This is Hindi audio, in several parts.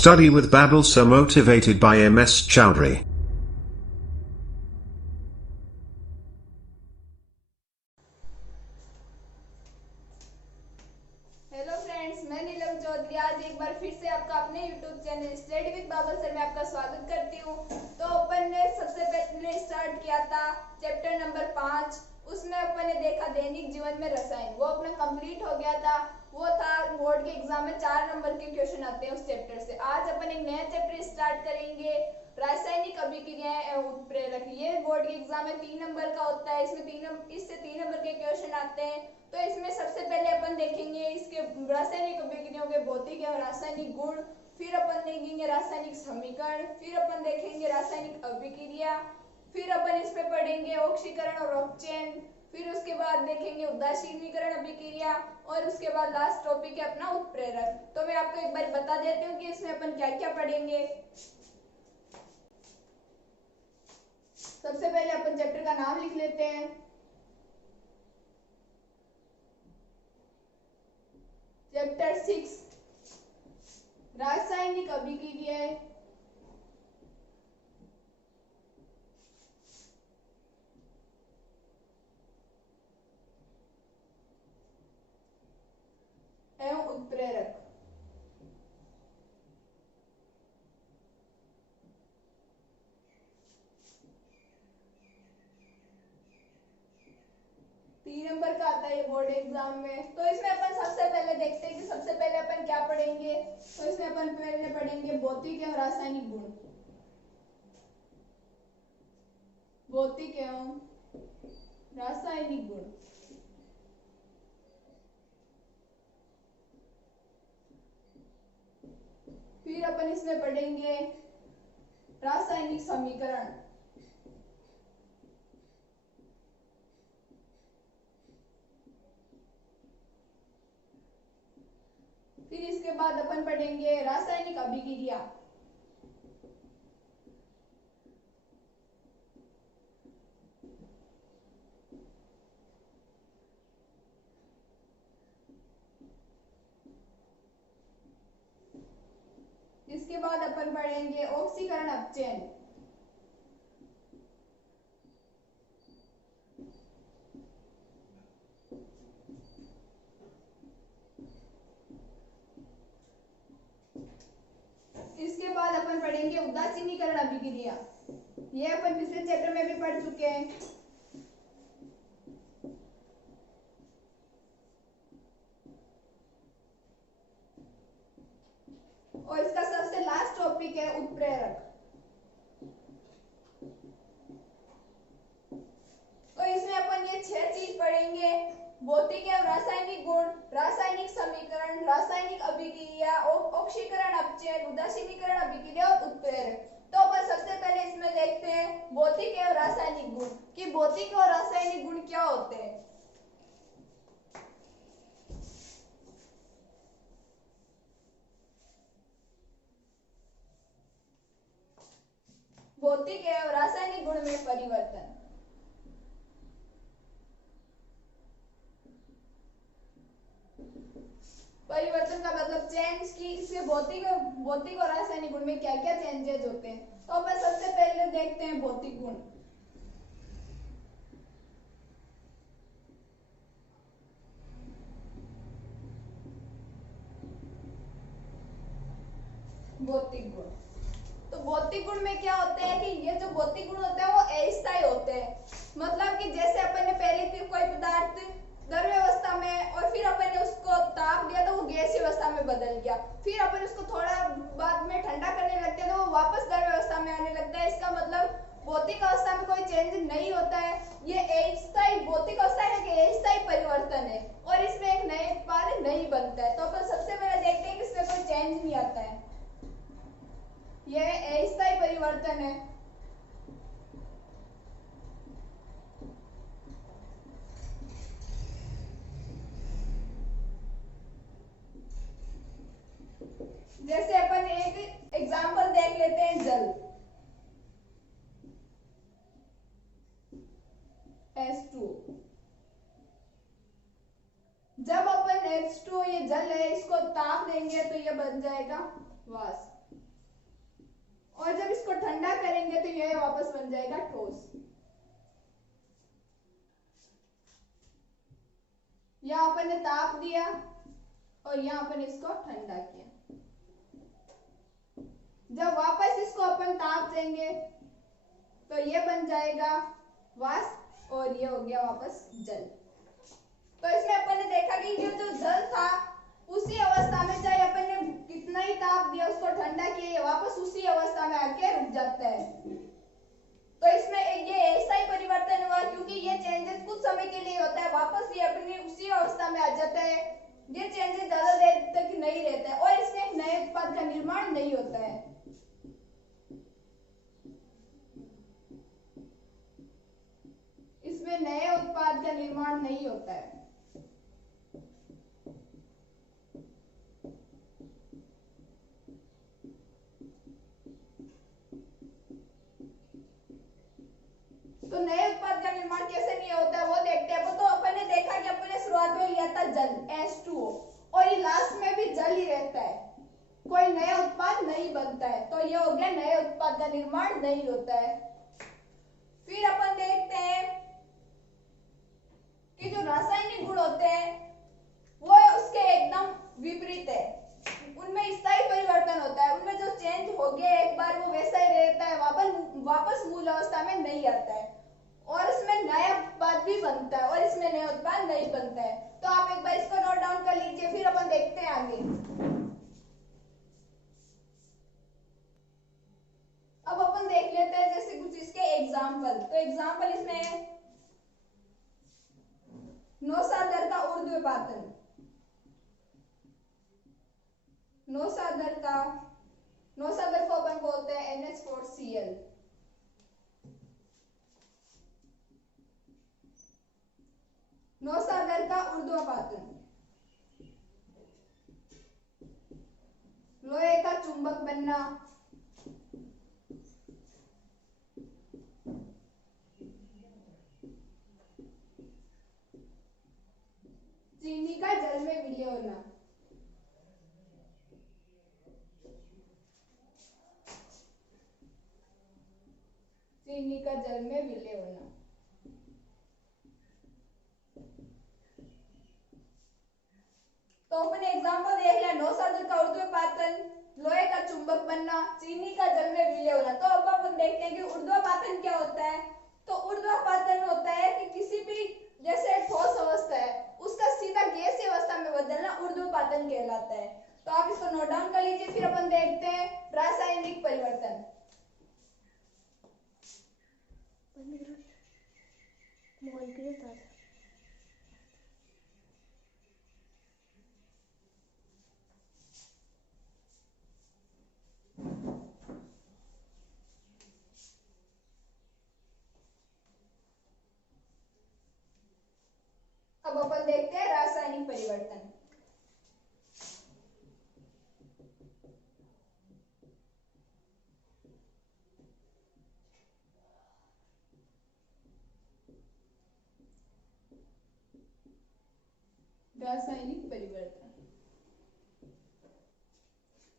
Study with Babel Sir, motivated by MS Chowdhury. Hello friends, मैं नीलम चौधरी आज एक बार फिर से आपका अपने YouTube channel study with Babal sir में आपका स्वागत करती हूँ। तो अपन ने सबसे पहले स्टार्ट किया था चैप्टर नंबर 5। उसमें अपन ने देखा दैनिक जीवन में रसायन, वो अपना कंप्लीट हो गया था। वो था बोर्ड के एग्जाम में 4 नंबर के क्वेश्चन आते हैं उस चैप्टर से। आज अपन एक नया चैप्टर स्टार्ट करेंगे, रासायनिक अभिक्रियाएं एवं उत्प्रेरक। ये बोर्ड के एग्जाम में 3 नंबर का होता है। इससे 3 नंबर के क्वेश्चन आते हैं। तो इसमें सबसे पहले अपन देखेंगे इसके रासायनिक अभिक्रियाओं के भौतिक एवं रासायनिक गुण, फिर अपन देखेंगे रासायनिक समीकरण, फिर अपन देखेंगे रासायनिक अभिक्रिया, फिर अपन इसमें पढ़ेंगे ऑक्सीकरण और अपचयन, फिर उसके बाद देखेंगे उदासीनीकरण अभिक्रिया, और उसके बाद लास्ट टॉपिक है अपना उत्प्रेरक। तो मैं आपको एक बार बता देती हूँ कि इसमें अपन क्या क्या पढ़ेंगे। सबसे पहले अपन चैप्टर का नाम लिख लेते हैं। चैप्टर 6 रासायनिक अभिक्रियाएं एवं उत्प्रेरक। तीन नंबर का आता है ये बोर्ड एग्जाम में। तो इसमें अपन सबसे पहले देखते हैं कि सबसे पहले अपन क्या पढ़ेंगे। तो इसमें अपन पहले पढ़ेंगे भौतिक एवं रासायनिक गुण। भौतिक एवं रासायनिक गुण। फिर अपन इसमें पढ़ेंगे रासायनिक समीकरण। फिर इसके बाद अपन पढ़ेंगे रासायनिक अभिक्रिया। इसके बाद अपन पढ़ेंगे ऑक्सीकरण अपचयन। इसके बाद अपन पढ़ेंगे उदासीनीकरण अभिक्रिया। ये अपन पिछले चैप्टर में भी पढ़ चुके हैं। और इसका सबसे लास्ट टॉपिक है उत्प्रेरक। तो इसमें अपन ये 6 चीज पढ़ेंगे: भौतिक एवं रासायनिक गुण, रासायनिक समीकरण, रासायनिक अभिक्रिया, ऑक्सीकरण अपचयन, उदासीनीकरण अभिक्रिया और उत्प्रेरक। तो अपन सबसे पहले इसमें देखते हैं भौतिक एवं रासायनिक गुण कि भौतिक और रासायनिक गुण क्या होते हैं। भौतिक एवं रासायनिक गुण में परिवर्तन। परिवर्तन का मतलब चेंज की इसके भौतिक और रासायनिक गुण में क्या क्या चेंजेस होते हैं। तो अपन सबसे पहले देखते हैं भौतिक गुण। भौतिक गुण, तो भौतिक गुण में क्या होते हैं कि ये जो भौतिक गुण होते हैं वो अस्थायी होते हैं। मतलब कि जैसे अपन ने पहले फिर कोई पदार्थ द्रव्य अवस्था में और फिर अपन ने उसको ताप दिया तो वो गैसीय अवस्था में बदल गया, फिर अपन उसको थोड़ा बाद में ठंडा करने लगते हैं तो वो वापस द्रव्य अवस्था में आने लगता है। इसका मतलब भौतिक अवस्था में कोई चेंज नहीं होता है। ये अस्थायी भौतिक अवस्था है कि अस्थायी परिवर्तन है और इसमें एक नए उत्पाद नहीं बनता है। तो अपन सबसे पहले देखते हैं कि इसमें कोई चेंज नहीं आता है। यह अस्थायी परिवर्तन है। जैसे अपन एक एग्जांपल देख लेते हैं, जल H2। जब अपन H2 ये जल है इसको ताप देंगे तो ये बन जाएगा वाष्प। और जब इसको ठंडा करेंगे तो यह वापस बन जाएगा ठोस। यहाँ अपन ने ताप दिया और यहाँ अपन इसको ठंडा किया। जब वापस इसको अपन ताप देंगे तो ये बन जाएगा वाष्प और ये हो गया वापस जल। तो इसमें अपन ने देखा कि ये जो जल था उसी अवस्था में चाहे अपन ने कितना ही ताप दिया उसको ठंडा किया, ये वापस उसी अवस्था में आके रुक जाता है। तो इसमें ये ऐसा ही परिवर्तन हुआ क्योंकि ये चेंजेस कुछ समय के लिए होता है, वापस ये अपनी उसी अवस्था में आ जाता है। ये चेंजेस ज्यादा देर तक नहीं रहता है और इसमें एक नए उत्पाद का निर्माण नहीं होता है। इसमें नए उत्पाद का निर्माण नहीं होता है। तो नए उत्पाद का निर्माण कैसे नहीं होता है वो देखते हैं। तो अपन ने देखा कि अपन ने शुरुआत में लिया था जल H2O और ये लास्ट में भी जल ही रहता है, कोई नया उत्पाद नहीं बनता है। तो ये हो गया नए उत्पाद का निर्माण नहीं होता है। फिर अपन देखते हैं कि जो रासायनिक गुण होते हैं वो उसके एकदम विपरीत है। उनमें स्थायी परिवर्तन होता है, उनमें जो चेंज हो गया एक बार वो वैसा ही रहता है, वापस मूल अवस्था में नहीं आता है और इसमें नया उत्पाद भी बनता है और इसमें नया उत्पाद नहीं बनता है। तो आप एक बार इसको नोट डाउन कर लीजिए, फिर अपन देखते हैं आगे। अब अपन देख लेते हैं जैसे कुछ इसके एग्जाम्पल। तो एग्जाम्पल इसमें है नौसादर का ऊर्ध्वपातन। नौसादर को अपन बोलते हैं NH4Cl। नौसादर का ऊर्ध्वपातन, लोहे का चुंबक बनना, चीनी का जल में विलय होना, चीनी का जल में विलय होना। तो अपन एग्जांपल देख लिया, नौसादर का ऊर्ध्वपातन, लोहे का चुंबक बनना, चीनी का जल में विलय होना। तो अब अपन देखते हैं कि ऊर्ध्वपातन क्या होता है। तो ऊर्ध्वपातन होता है कि किसी भी जैसे ठोस अवस्था है उसका सीधा गैसीय अवस्था में बदलना ऊर्ध्वपातन कहलाता है। तो आप इसको नोट डाउन कर लीजिए, फिर अपन देखते हैं रासायनिक परिवर्तन। अब अपन देखते हैं रासायनिक परिवर्तन। रासायनिक परिवर्तन,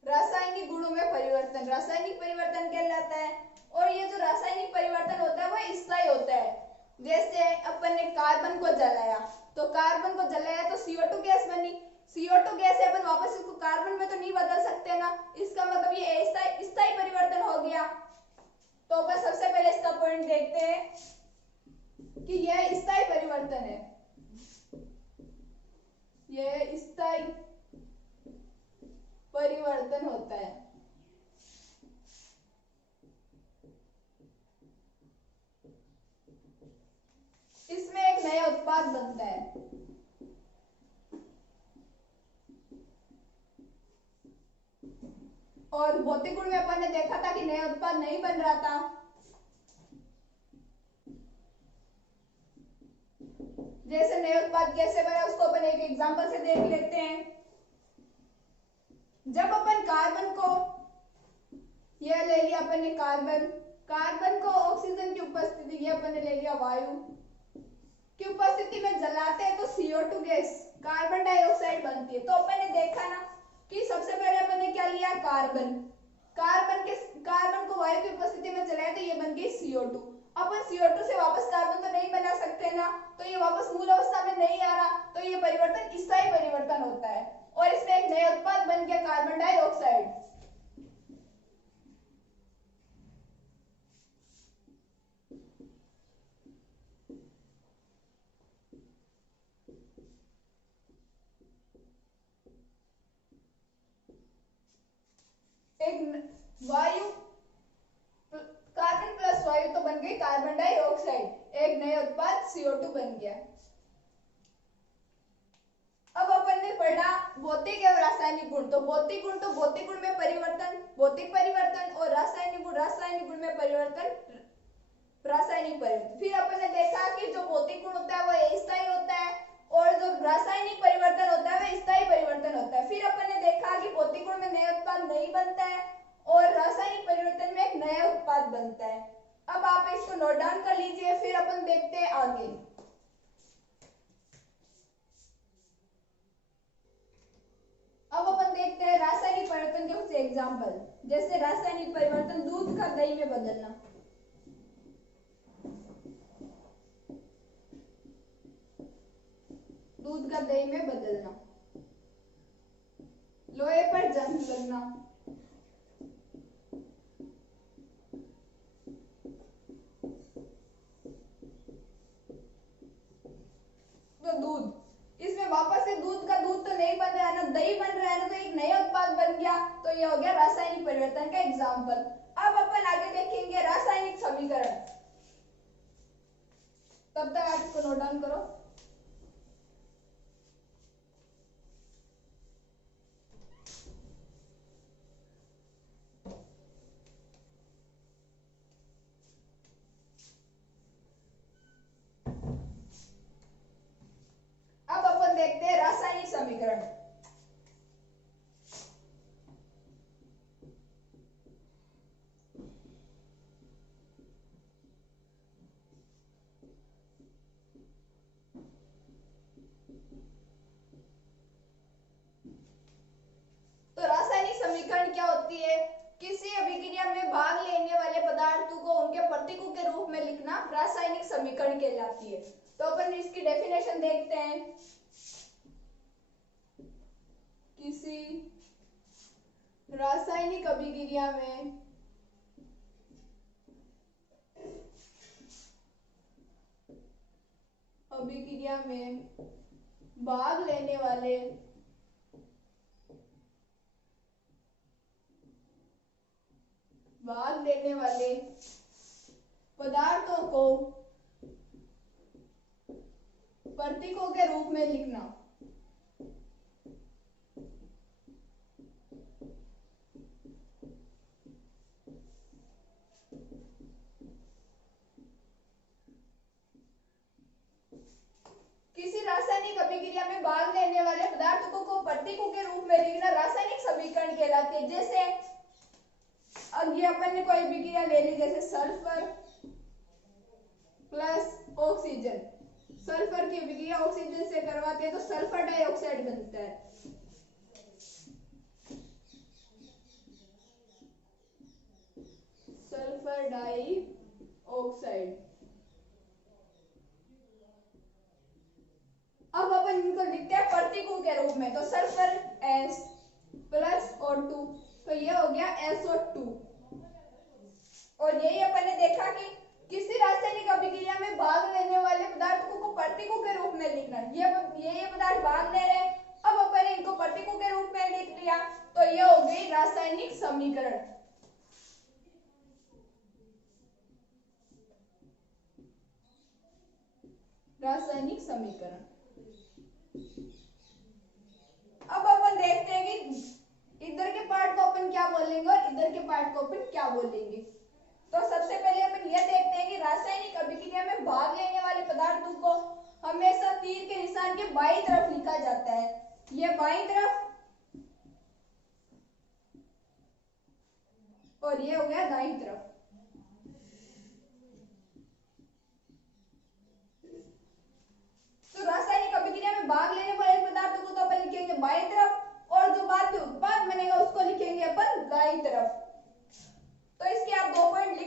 रासायनिक गुणों में परिवर्तन रासायनिक परिवर्तन कहलाता है। और ये जो रासायनिक परिवर्तन होता है वो स्थायी होता है। जैसे अपन ने कार्बन को जलाया तो CO2 गैस बनी। CO2 गैस है, अपन वापस इसको कार्बन में तो नहीं बदल सकते ना, इसका मतलब ये स्थायी परिवर्तन हो गया। तो अपन सबसे पहले इसका पॉइंट देखते हैं कि यह स्थायी परिवर्तन है, यह स्थायी परिवर्तन होता है। इसमें एक नया उत्पाद बनता है। और भौतिक गुण में अपन ने देखा था कि नया उत्पाद नहीं बन रहा था। जैसे नया उत्पाद कैसे बना उसको अपन एक एग्जांपल से देख लेते हैं। जब अपन कार्बन को, यह ले लिया अपन ने कार्बन को ऑक्सीजन की उपस्थिति, यह अपन ने ले लिया वायु की उपस्थिति में जलाते हैं तो CO2 गैस, कार्बन डाइऑक्साइड बनती है। तो अपन ने देखा ना कि सबसे पहले अपन ने क्या लिया, कार्बन, कार्बन को वायु की उपस्थिति में जलाए तो ये बन गई CO2। अपन CO2 से वापस कार्बन तो नहीं बना सकते ना, तो ये वापस मूल अवस्था में नहीं आ रहा, तो ये परिवर्तन स्थायी परिवर्तन होता है और इसमें एक नया उत्पाद बन गया कार्बन डाइऑक्साइड। एक वायु कार्बन प्लस वायु तो बन गई कार्बन डाइऑक्साइड, एक नया उत्पाद CO2 बन गया। अब अपन ने पढ़ा भौतिक एवं रासायनिक गुण। तो भौतिक गुण में परिवर्तन, भौतिक परिवर्तन, और रासायनिक गुण में परिवर्तन, रासायनिक परिवर्तन। फिर अपन ने देखा कि जो भौतिक गुण होता है वो स्थायी होता है और जो रासायनिक परिवर्तन होता है वो स्थायी परिवर्तन होता है। फिर अपन ने देखा कि भौतिक गुण में नया उत्पाद नहीं बनता है और रासायनिक परिवर्तन में एक नया उत्पाद बनता है। अब आप इसको नोट डाउन कर लीजिए, फिर अपन देखते हैं आगे। अब अपन देखते हैं रासायनिक परिवर्तन के कुछ एग्जांपल। जैसे रासायनिक परिवर्तन दूध का दही में बदलना, दूध का दही में बदलना, लोहे पर जंग लगना, तो दूध, इसमें वापस से दूध का दूध तो नहीं बन रहा है ना, दही बन रहा है ना, तो एक नया उत्पाद बन गया, तो ये हो गया रासायनिक परिवर्तन का एग्जाम्पल। अब अपन आगे देखेंगे रासायनिक समीकरण। तब तक आप इसको नोट डाउन करो। अब अपन देखते हैं रासायनिक समीकरण। तो रासायनिक समीकरण क्या होती है? किसी अभिक्रिया में भाग लेने वाले पदार्थों को उनके प्रतीकों के रूप में लिखना रासायनिक समीकरण कहलाती है। तो अपन इसकी डेफिनेशन देखते हैं। किसी रासायनिक अभिक्रिया में भाग लेने वाले पदार्थों को प्रतीकों के रूप में लिखना। किसी रासायनिक अभिक्रिया में भाग लेने वाले पदार्थों को प्रतीकों के रूप में लिखना रासायनिक समीकरण कहलाती है। जैसे अभी अपन ने कोई अभिक्रिया ले ली, जैसे सल्फर प्लस ऑक्सीजन, सल्फर की अभिक्रिया ऑक्सीजन से करवाते हैं तो सल्फर डाइऑक्साइड बनता है। Sulphur dioxide. अब अपन इनको लिखते हैं प्रतीकों के रूप में, तो सल्फर S प्लस O2, तो ये हो गया SO2। और यही अपन ने देखा कि किसी रासायनिक अभिक्रिया में भाग लेने वाले पदार्थों को प्रतीकों के रूप में लिखना। ये पदार्थ भाग ले रहे हैं, अब अपन ने इनको प्रतीकों के रूप में लिख लिया, तो ये हो गई रासायनिक समीकरण। रासायनिक समीकरण। अब अपन देखते हैं कि इधर के पार्ट को अपन क्या बोलेंगे और इधर के पार्ट को अपन क्या बोलेंगे। तो सबसे पहले अपन यह देखते हैं कि रासायनिक अभिक्रिया में भाग लेने वाले पदार्थों को हमेशा तीर के निशान के बाईं तरफ लिखा जाता है। ये बाईं तरफ और ये हो गया दाईं तरफ। तो रासायनिक अभिक्रिया में भाग लेने वाले पदार्थों को तो अपन लिखेंगे बाईं तरफ और जो बाद में उत्पाद बनेगा उसको लिखेंगे अपन दाईं तरफ।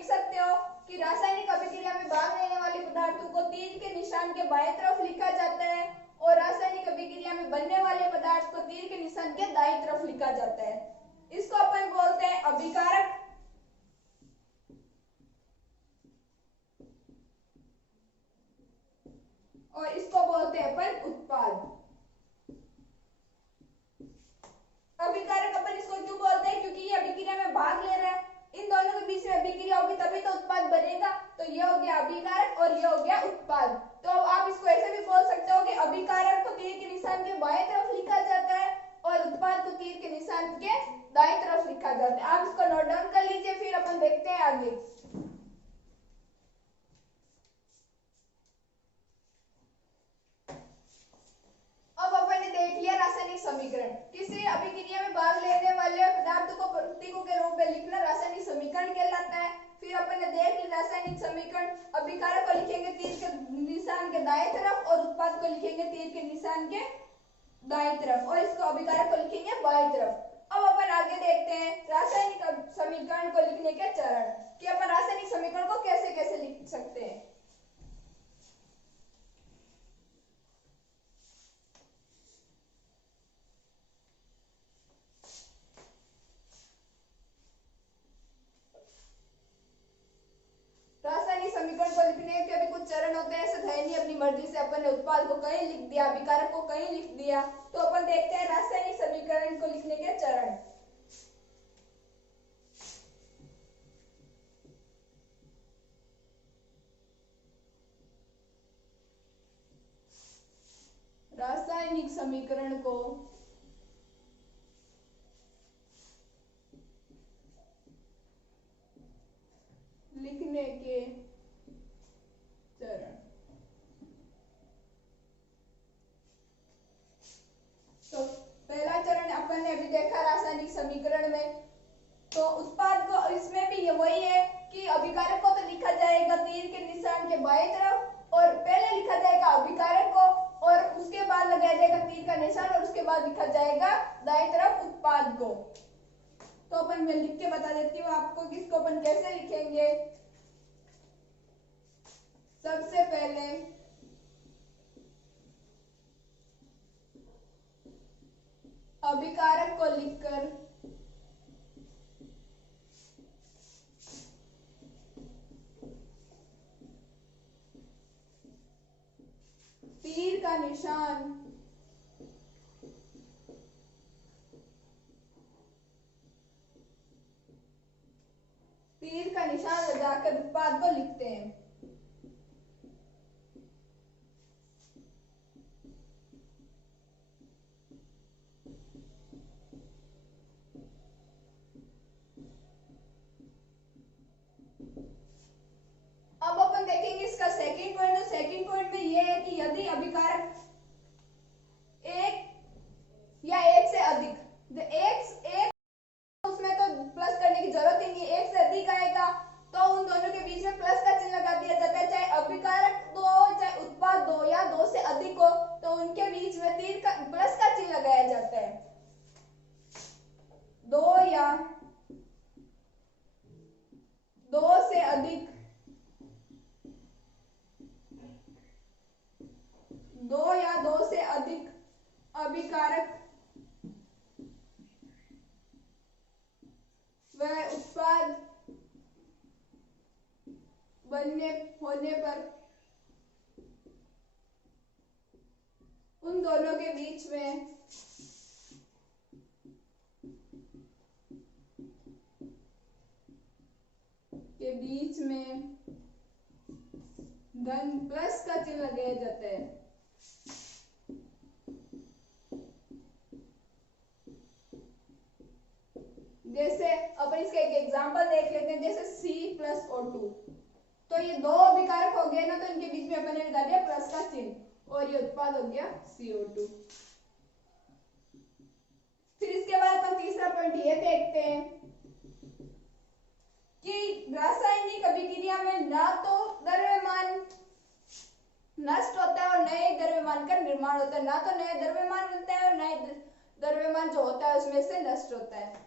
लिख सकते हो कि रासायनिक अभिक्रिया में भाग लेने वाले पदार्थों को तीर के निशान के बाएं तरफ लिखा जाता है और रासायनिक अभिक्रिया में बनने वाले पदार्थ को तीर के निशान के दाईं तरफ लिखा जाता है। इसको अपन बोलते हैं अभिकारक और इसको बोलते हैं अपन उत्पाद। अभिकारक अपन इसको क्यों बोलते हैं? क्योंकि ये अभिक्रिया में भाग ले रहा है, इन दोनों के बीच में अभिक्रिया होगी तभी तो उत्पाद बनेगा। तो ये हो गया अभिकारक और ये हो गया उत्पाद। तो आप इसको ऐसे भी बोल सकते हो कि अभिकारक को तीर के निशान के बाएं तरफ लिखा जाता है और उत्पाद को तीर के निशान के दाईं तरफ लिखा जाता है। आप इसको नोट डाउन कर लीजिए, फिर अपन देखते हैं आगे। अब अपन ने देख लिया रासायनिक समीकरण। किसी अभिक्रिया में भाग लेने वाले पदार्थों को प्रतीकों के रूप में लिखना रासायनिक समीकरण कहलाता है। फिर अपन ने देख लिया रासायनिक समीकरण, अभिकारक को लिखेंगे तीर के निशान के दाएं तरफ और उत्पाद को लिखेंगे तीर के निशान के दाईं तरफ और इसको अभिकारक को लिखेंगे बाईं तरफ। अब अपन आगे देखते हैं रासायनिक समीकरण को लिखने के चरण कि अपन रासायनिक समीकरण को कैसे कैसे लिख सकते हैं। रासायनिक समीकरण को लिखने के भी कुछ चरण होते हैं, ऐसे है नहीं अपनी मर्जी से अपन ने उत्पाद को कहीं लिख दिया, अभिकारक को कहीं लिख दिया। तो अपन देखते हैं रासायनिक समीकरण को लिखने के चरण। रासायनिक समीकरण को लिखने के चरण। तो पहला चरण अपन ने अभी देखा रासायनिक समीकरण में, तो उत्पाद को इसमें भी ये वही है कि अभिकारक को तो लिखा जाएगा तीर के निशान के बाएं तरफ और पहले लिखा जाएगा अभिकारक को और उसके बाद लगाया जाएगा तीर का निशान और उसके बाद लिखा जाएगा दाएं तरफ उत्पाद को। तो अपन मैं लिख के बता देती हूँ आपको कि इसको अपन कैसे लिखेंगे। सबसे पहले अभिकारक को लिखकर तीर का निशान लगाकर उत्पाद को लिखते हैं। अब अपन देखेंगे इसका सेकंड पॉइंट। और सेकंड पॉइंट में यह है कि यदि अभिकारक एक या एक से अधिक, एक उसमें तो प्लस करने की जरूरत ही नहीं है, एक से अधिक आएगा तो उन दोनों के बीच में प्लस का चिन्ह लगा दिया जाता है। चाहे अभिकारक दो चाहे उत्पाद दो या दो से अधिक हो तो उनके बीच में तीर का प्लस का चिन्ह लगाया जाता है। दो या दो से अधिक, दो या दो से अधिक अभिकारक व उत्पाद बनने होने पर उन दोनों के बीच में धन प्लस का चिन्ह लगाया जाता है। जैसे अपन इसका एक एग्जांपल देख लेते हैं, जैसे C+O2। तो ये दो अभिकारक हो गए ना, तो इनके बीच में अपन ने लगा दिया प्लस का चिन्ह और ये उत्पाद हो गया CO2। फिर इसके बाद अपन तीसरा पॉइंट ये देखते हैं कि रासायनिक अभिक्रिया में ना तो द्रव्यमान नष्ट होता है और नए द्रव्यमान का निर्माण होता है। ना तो नए द्रव्यमान बनता है और नए द्रव्यमान जो होता है उसमें से नष्ट होता है।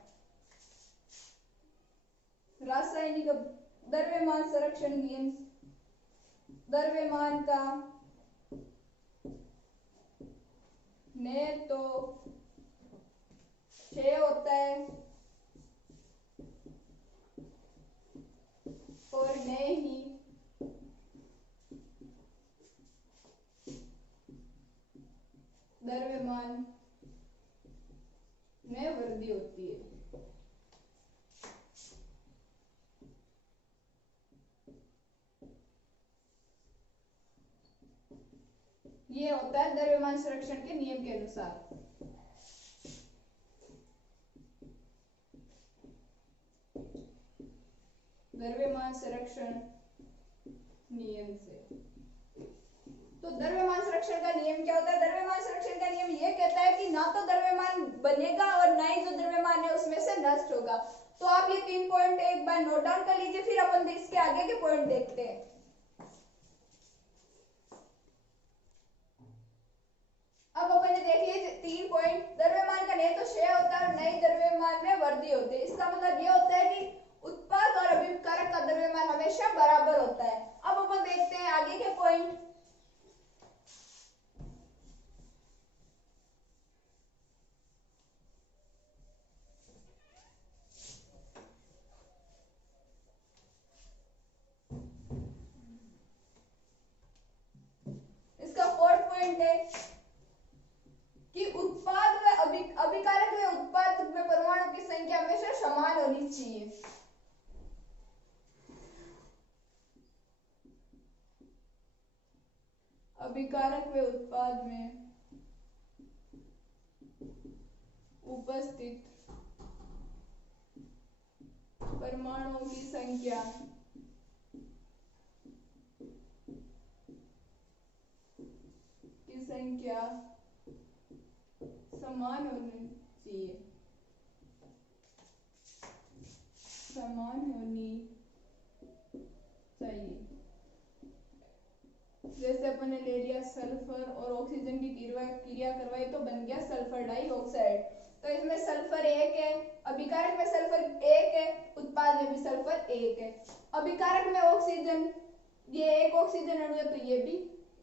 रासायनिक द्रव्यमान संरक्षण नियम, द्रव्यमान का न तो क्षय होता है और न ही द्रव्यमान में वृद्धि होती है। ये होता है द्रव्यमान संरक्षण के नियम के अनुसार। द्रव्यमान संरक्षण नियम से तो द्रव्यमान संरक्षण का नियम क्या होता है? द्रव्यमान संरक्षण का नियम ये कहता है कि ना तो द्रव्यमान बनेगा और ना ही जो द्रव्यमान है उसमें से नष्ट होगा। तो आप ये 3 पॉइंट एक बार नोट डाउन कर लीजिए, फिर अपन इसके आगे के पॉइंट देखते हैं। अब अपन ने देख लिए 3 पॉइंट। द्रव्यमान का नहीं तो क्षय होता है और नई द्रव्यमान में वृद्धि होती है। इसका मतलब ये होता है कि उत्पाद और अभिकारक का द्रव्यमान हमेशा बराबर होता है। अब अपन देखते हैं आगे के पॉइंट। इसका 4th पॉइंट है कि उत्पाद व अभिकारक व उत्पाद में परमाणु की संख्या हमेशा समान होनी चाहिए। अभिकारक व उत्पाद में उपस्थित परमाणुओं की संख्या समान होनी चाहिए, समान होनी चाहिए। जैसे अपन ने ले लिया सल्फर और ऑक्सीजन की क्रिया करवाई तो बन गया सल्फर डाइऑक्साइड। तो इसमें सल्फर 1 है, अभिकारक में सल्फर 1 है, उत्पाद में भी सल्फर 1 है। अभिकारक में ऑक्सीजन, ये एक ऑक्सीजन अणु है तो ये भी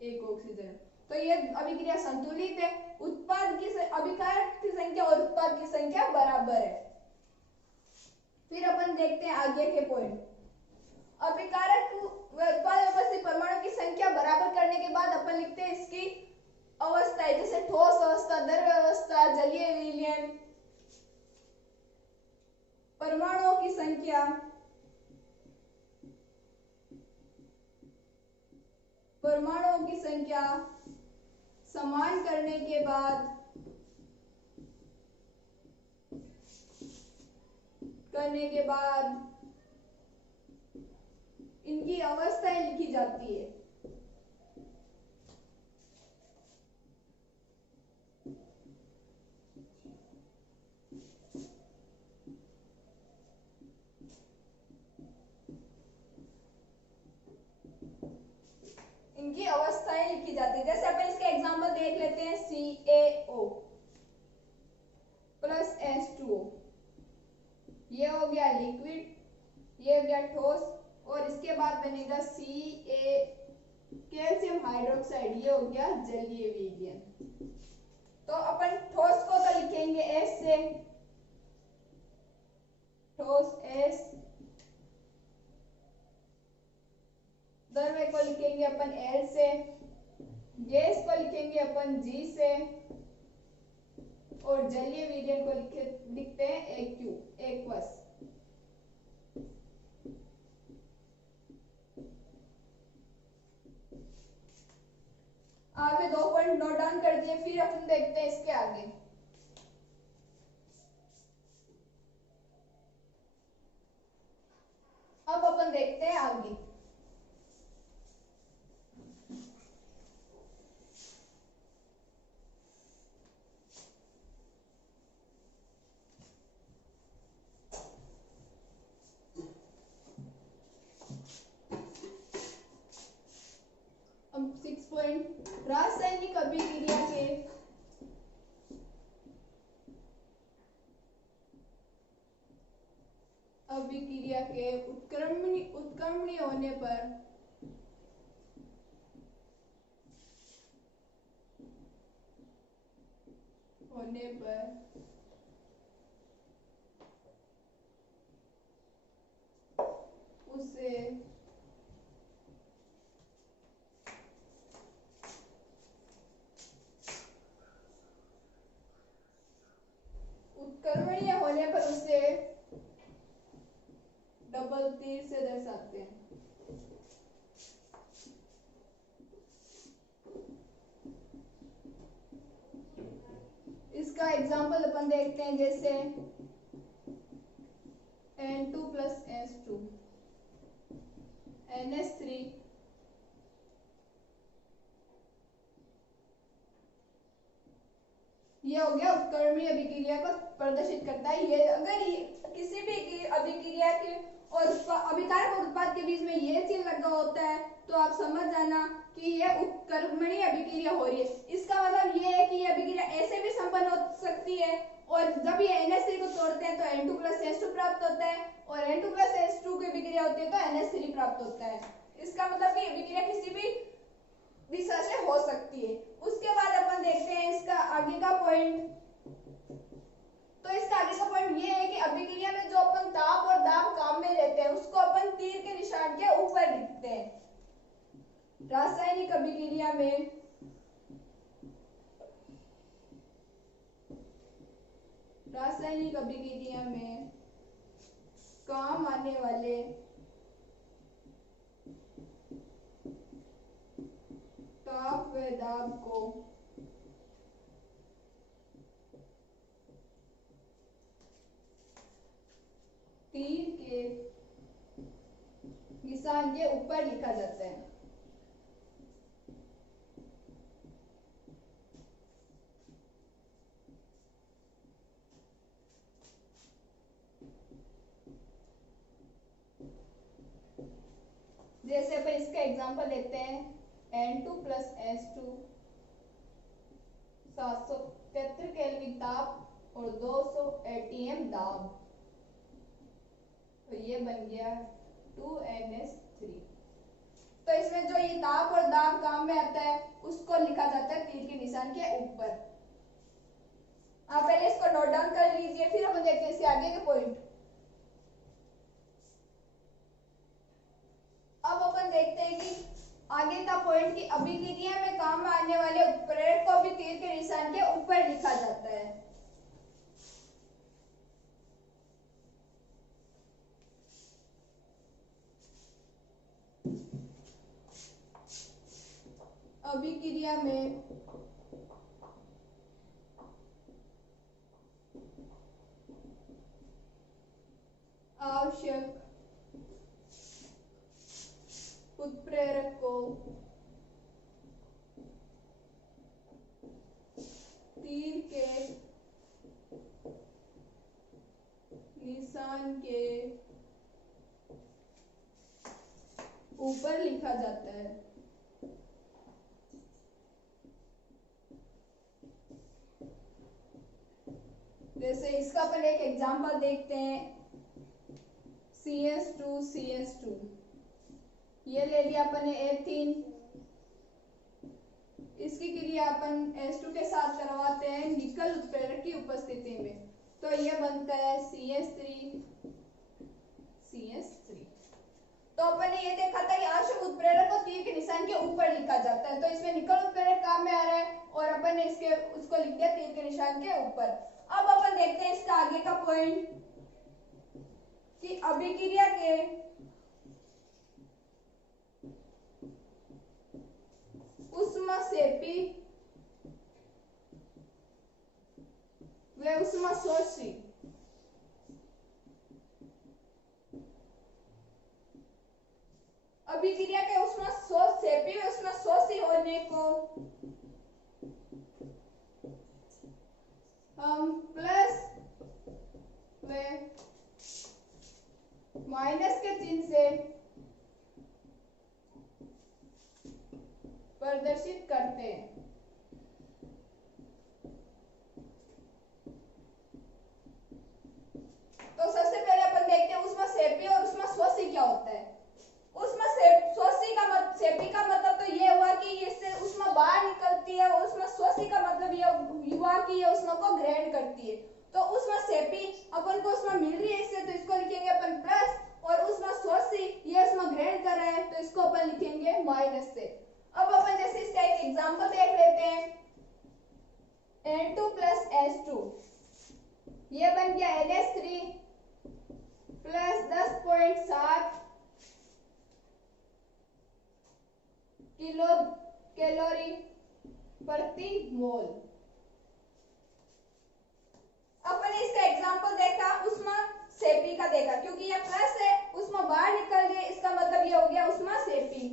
एक ऑक्सीजन, तो ये अभिक्रिया संतुलित है। उत्पाद की अभिकारक की संख्या और उत्पाद की संख्या बराबर है। फिर अपन देखते हैं आगे के पॉइंट। अभिकारक व उत्पाद में उपस्थित परमाणु की संख्या बराबर करने के बाद अपन लिखते हैं इसकी अवस्थाएं, जैसे ठोस अवस्था, द्रव्य अवस्था, जलीय विलयन। परमाणुओं की संख्या समान करने के बाद इनकी अवस्थाएं लिखी जाती है। इनकी अवस्थाएं लिखी जाती है। जैसे अपन इसके एग्जांपल देख लेते हैं, CaO प्लस H2O, ये हो गया लिक्विड, ये हो गया ठोस, और इसके बाद बनेगा Ca कैल्शियम हाइड्रोक्साइड, ये हो गया जलीय विलयन। तो अपन ठोस को तो लिखेंगे S से, ठोस S, द्रव्य को लिखेंगे अपन L से, गैस को लिखेंगे अपन G से, और जलीय विलयन को लिखते हैं AQ, एक्वस। आगे 2 पॉइंट नोट डाउन कर दिए, फिर अपन देखते हैं इसके आगे। अब अपन देखते हैं आगे। अब 6 पॉइंट, रासायनिक अभिक्रिया के अभिक्रिया के उत्क्रमणीय होने पर उसे उत्क्रमणीय होने पर उसे डबल तीर से दर्शाते हैं। इसका एग्जांपल अपन देखते हैं, जैसे N2 प्लस S2 NS3 ये हो गया उत्क्रमणीय अभिक्रिया को प्रदर्शित करता है। ये अगर ये किसी भी अभिक्रिया के और अभिकारक और उत्पाद के बीच में ये चिन्ह लगा होता है तो आप समझ जाना कि ये उत्क्रमणीय अभिक्रिया हो रही है। इसका मतलब ये है कि ये अभिक्रिया ऐसे भी संपन्न हो सकती है, और जब ये NH3 को तोड़ते हैं तो N2 प्लस S2 प्राप्त होता है, और N2 प्लस S2 की अभिक्रिया होती है तो NH3 प्राप्त होता है। इसका मतलब कि अभिक्रिया किसी भी दिशा से हो सकती है। उसके बाद अपन देखते हैं इसका आगे का पॉइंट। तो इसका आगे का पॉइंट ये है कि अभिक्रिया में जो अपन ताप और दाब काम में लेते हैं उसको अपन तीर के निशान के ऊपर लिखते हैं। रासायनिक अभिक्रिया में काम आने वाले ताप व दाब को तीर के निशान के ऊपर लिखा जाता है। जैसे अपन इसका एग्जांपल लेते हैं, N2 प्लस S2 773 केल्विन ताप और 200 ATM दाब, तो ये बन गया 2NH3। तो इसमें जो ये ताप और दाब काम में आता है उसको लिखा जाता है तीर के निशान के ऊपर। आप पहले इसको नोट डाउन कर लीजिए, फिर हम देखते हैं इसके आगे के पॉइंट। अब अपन देखते हैं कि आगे का पॉइंट कि अभिक्रिया में काम आने वाले उत्प्रेरक को भी तीर के निशान के ऊपर लिखा जाता है। अभिक्रिया में आवश्यक उत्प्रेरक को तीर के निशान के ऊपर लिखा जाता है। जैसे इसका अपन एक एग्जांपल देखते हैं, CS2 ये ले लिया अपन ने एथीन, इसकी क्रिया अपन S2 के साथ करवाते हैं निकल उत्प्रेरक की उपस्थिति में, तो ये बनता है CS3। तो अपन ने ये देखा था कि आवश्यक उत्प्रेरक को तीर के निशान के ऊपर लिखा जाता है, तो इसमें निकल उत्प्रेरक काम में आ रहा है और अपन ने उसको लिख दिया तीर के निशान के ऊपर। अब अपन देखते हैं इसका आगे का पॉइंट कि अभिक्रिया के ऊष्माक्षेपी व ऊष्माशोषी अभिक्रिया के ऊष्माक्षेपी व ऊष्माशोषी होने को हम प्लस व माइनस के चिन्ह से प्रदर्शित करते हैं। तो सबसे पहले अपन देखते हैं ऊष्मा उसमें सेपी अपन को उसमें मिल रही है इससे, तो इसको लिखेंगे अपन प्लस, और उसमें 180 ये उसमें ग्रहण कर रहा है तो इसको अपन लिखेंगे माइनस से। अब अपन जैसे इसका एक एग्जांपल देख लेते हैं, N2 प्लस S2, ये बन गया NH3 प्लस 10.7 किलो कैलोरी प्रति मोल। अपन इसका एग्जांपल देखा, उसमें सेपी का देखा, क्योंकि ये प्लस है उसमें बाहर निकल गए, इसका मतलब ये हो गया उसमें सेपी।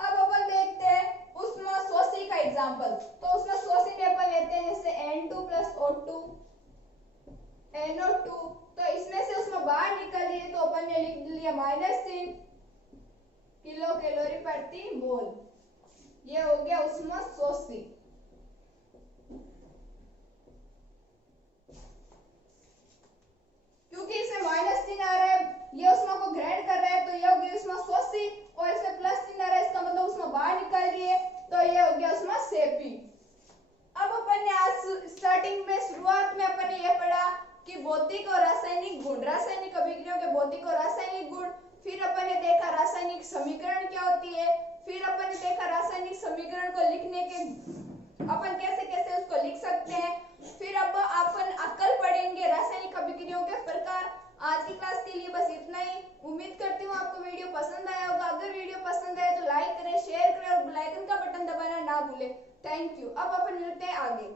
अब अपन देखते हैं उसमें 180 का एग्जांपल, तो उसमें 180 में अपन लेते हैं जैसे N2 प्लस O2 NO2, तो इसमें से उसमें बाहर निकल लिए तो अपन ने लिख लिया -3 किलो कैलोरी प्रति मोल, ये हो गया उसमें 180। क्योंकि इसमें -3 आ रहा है, ये उसमें को ग्रहण कर रहा है, तो ये हो गया उसमें 180, और इसमें +3 आ रहा है, इसका मतलब उसमें बाहर निकल लिए, तो ये हो गया उसमें सेपी। अब अपन ने आज स्टार्टिंग में शुरुआत में अपन ने ये पढ़ा कि भौतिक और रासायनिक गुण, रासायनिक अभिक्रियाओं के भौतिक और रासायनिक गुण, फिर अपन ने देखा रासायनिक समीकरण क्या होती है, फिर अपन ने देखा रासायनिक समीकरण को लिखने के अपन कैसे कैसे उसको लिख सकते हैं, फिर अब अपन कल पढ़ेंगे रासायनिक अभिक्रियाओं के प्रकार। आज की क्लास के लिए बस इतना ही। उम्मीद करती हूँ आपको वीडियो पसंद आया होगा। अगर वीडियो पसंद आए तो लाइक करें, शेयर करें और बेल आइकन का बटन दबाना ना भूलें। Thank you. अब अपन मिलते हैं आगे।